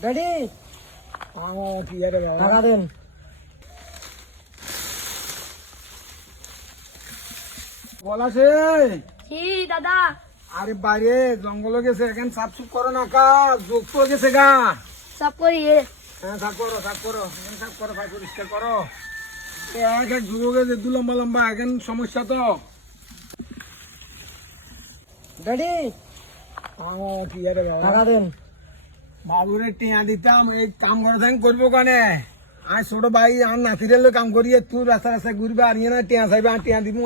Daddy কি আরে বাবা টাকা দেন। বলাছে কি দাদা? আরে বাইরে জঙ্গলে গেছে এখন সাফ সুফ করো না কা যোগ তো গেছে গা সব করি হ্যাঁ সাফ করো এখন সাফ করো ভাই পরিষ্কার করো এক এক যুগ গেছে দু লম্বা লম্বা এখন সমস্যা তো ড্যাডি কি আরে বাবা টাকা দেন। বাবুরে টিয়া দিতাম এই কাম করে থাকি করবো কানে আর ছোট ভাই আর নাতিরে লো কাম করিয়ে তুই রাস্তা রাস্তায় ঘুরবে আর ইয়ে না টিয়া চাইবে আর টিয়া দিব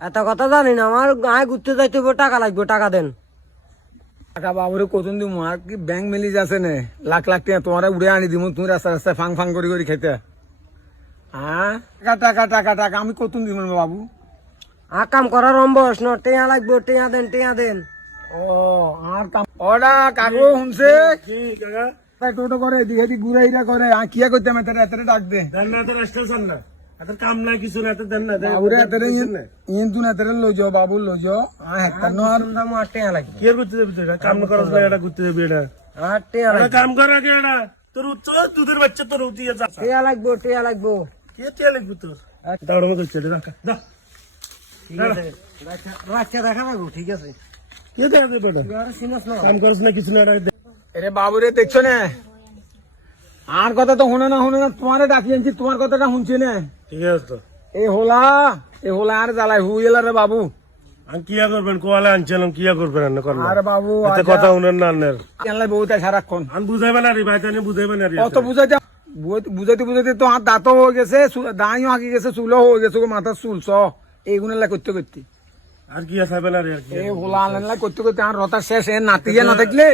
এত কথা জানি না, আমার গায়ে ঘুরতে যাইতে হবে, টাকা লাগবে, টাকা দেন। টাকা বাবুরে কতন দিব আর কি ব্যাংক মেলিজ আছে নে লাখ লাখ টাকা তোমার উড়ে আনি দিব তুমি রাস্তা রাস্তায় ফাং ফাং করে করে খেতে হ্যাঁ টাকা টাকা টাকা আমি কতন দিব বাবু আর কাম করার অম্বস ন, টেয়া লাগবে, টেয়া দেন, টেয়া দেন। ও আর কাম ওরা কাকু শুনছে কি কাকা তাই টোটো করে এদিকে এদিকে ঘুরে ইরা করে আর কিয়া করতে আমি তারা এত ডাক দে কাম নাই কিছু না দেন না বাবুরে এত ইন তুই এত লই যাও বাবু লই যাও আর হেক্টার নো আর দাম আর টেয়া লাগবে, কি করতে যাবি তুই কাম না করাস না এটা করতে যাবি এটা আর টেয়া লাগবে, কাম কর আগে এটা তোর উচ্চ দুধের বাচ্চা তোর উঠিয়ে যা টেয়া লাগবে, টেয়া লাগবে। কে তেল লাগবে তোর দাঁড়ার মতো চলে রাখা যা ঠিক আছে, বাচ্চা দেখা লাগবে, ঠিক আছে। কে দেবে বেটা তুই আর চিনস না। কাম করিস না কিছু না এটা এরে বাবুরে দেখছো না আর কথা তো শুনে না তোমারে ডাকি আনছি তোমার কথাটা শুনছি না ঠিক আছে তো এই হোলা আর জ্বালাই হুই এলা রে বাবু আমি কিয়া করবেন কোয়ালে আনছিলাম কিয়া করবেন না করবেন আরে বাবু এতে কথা শুনেন না আনের কেনলাই বহুত সারাক্ষণ আমি বুঝাইবেন আর ভাই জানি বুঝাইবেন আর অত বুঝাইতে বুঝাইতে তো আর দাঁতও হয়ে গেছে দাঁড়িও আঁকি গেছে চুলও হয়ে গেছে মাথার চুল স এইগুলো করতে করতে আর কি আসাইবেন আর কি এই হোলা আনলাই করতে করতে আর রথা শেষ এ নাতিয়ে না দেখলে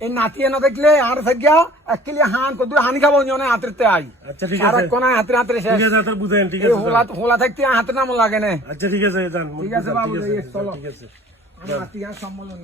এই নাতিয়ে না দেখলে আর থাকিয়া একলি হান কত হানি খাবো অন্য হাতেরতে আই আচ্ছা ঠিক আছে সারাক্ষণ হাতের হাতের শেষ ঠিক আছে তোর বুঝাইন ঠিক এই আছে হোলা থাকতে হাতের নাম লাগে না আচ্ছা ঠিক আছে জান ঠিক আছে বাবু, এই চলো। ঠিক আছে আমি নাতি আর সম্মেলন